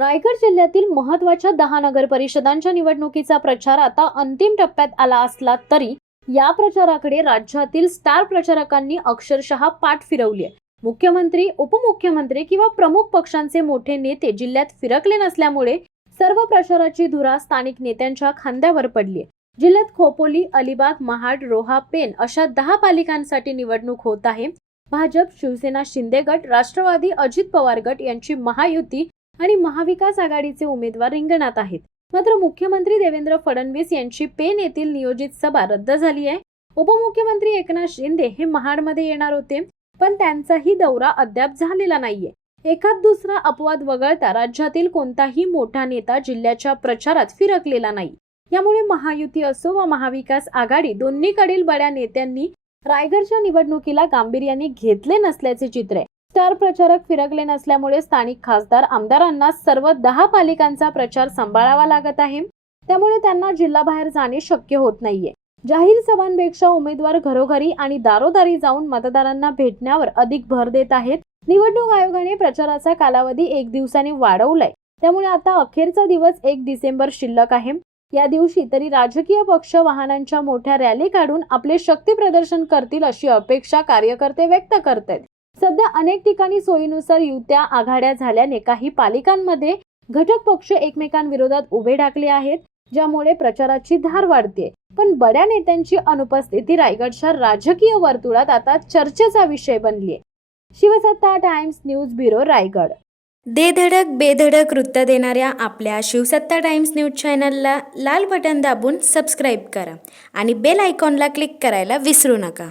रायगड जिल्ह्यातील महत्त्वाच्या 10 नगर परिषदांच्या निवडणुकीचा प्रचार आता अंतिम टप्प्यात आला असला तरी या प्रचाराकडे राज्यातील स्टार प्रचारकांनी अक्षरशः पाठ फिरवली आहे। मुख्यमंत्री, उपमुख्यमंत्री किंवा प्रमुख पक्षांचे मोठे नेते जिल्ह्यात फिरकले नसल्यामुळे सर्व प्रचाराची धुरा स्थानिक नेत्यांच्या खांद्यावर पडली आहे। जिल्ह्यात खोपोली, अलिबाग, महाड, रोहा, पेण अशा 10 पालिकांसाठी निवडणूक होत आहे। भाजप, शिवसेना, शिंदे गट, राष्ट्रवादी, अजित पवार गट यांची महायुती आणि महाविकास आघाडीचे उमेदवार रिंगणात आहेत। मात्र मुख्यमंत्री देवेंद्र फडणवीस यांची पेण येथील नियोजित सभा रद्द झाली आहे। उपमुख्यमंत्री एकनाथ शिंदे हे महाडमध्ये येणार होते, पण त्यांचाही दौरा अद्याप झालेला नाहीये। एखाद दुसरा अपवाद वगळता राज्यातील कोणताही मोठा नेता जिल्ह्याच्या प्रचारात फिरकलेला नाही। यामुळे महायुती असो व महाविकास आघाडी दोन्हीकडील बड्या नेत्यांनी रायगडच्या निवडणुकीला गांभीर्याने घेतले नसल्याचे चित्र आहे। स्टार प्रचारक फिरकले नसल्यामुळे स्थानिक खासदार आमदारांना सर्व 10 पालिकांचा प्रचार सांभाळावा लागत आहे। त्यामुळे त्यांना जिल्हाबाहेर जाणे शक्य होत नाहीये। जाहीर सभांपेक्षा उमेदवार घरोघरी आणि दारोदारी जाऊन मतदारांना भेटण्यावर अधिक भर देत आहेत। निवडणूक आयोगाने प्रचाराचा कालावधी 1 दिवसाने वाढवलाय, त्यामुळे आता अखेरचा दिवस 1 डिसेंबर शिल्लक आहे। या दिवशी तरी राजकीय पक्ष वाहनांच्या मोठ्या रॅली काढून आपले शक्ती प्रदर्शन करतील अशी अपेक्षा कार्यकर्ते व्यक्त करतात। सध्या अनेक ठिकाणी सोयीनुसार युत्या आघाड्या झाल्याने काही पालिकांमध्ये घटक पक्ष एकमेकांविरोधात उभे ठाकले आहेत, ज्यामुळे प्रचाराची धार वाढते। पण बड्या नेत्यांची अनुपस्थिती रायगडच्या राजकीय वर्तुळात आता चर्चेचा विषय बनली आहे। शिवसत्ता टाइम्स न्यूज ब्युरो, रायगड। धडक बेधडक वृत्त देणाऱ्या आपल्या शिवसत्ता टाइम्स न्यूज चॅनलला लाल बटन दाबून सबस्क्राईब करा आणि बेल आयकॉनला क्लिक करायला विसरू नका।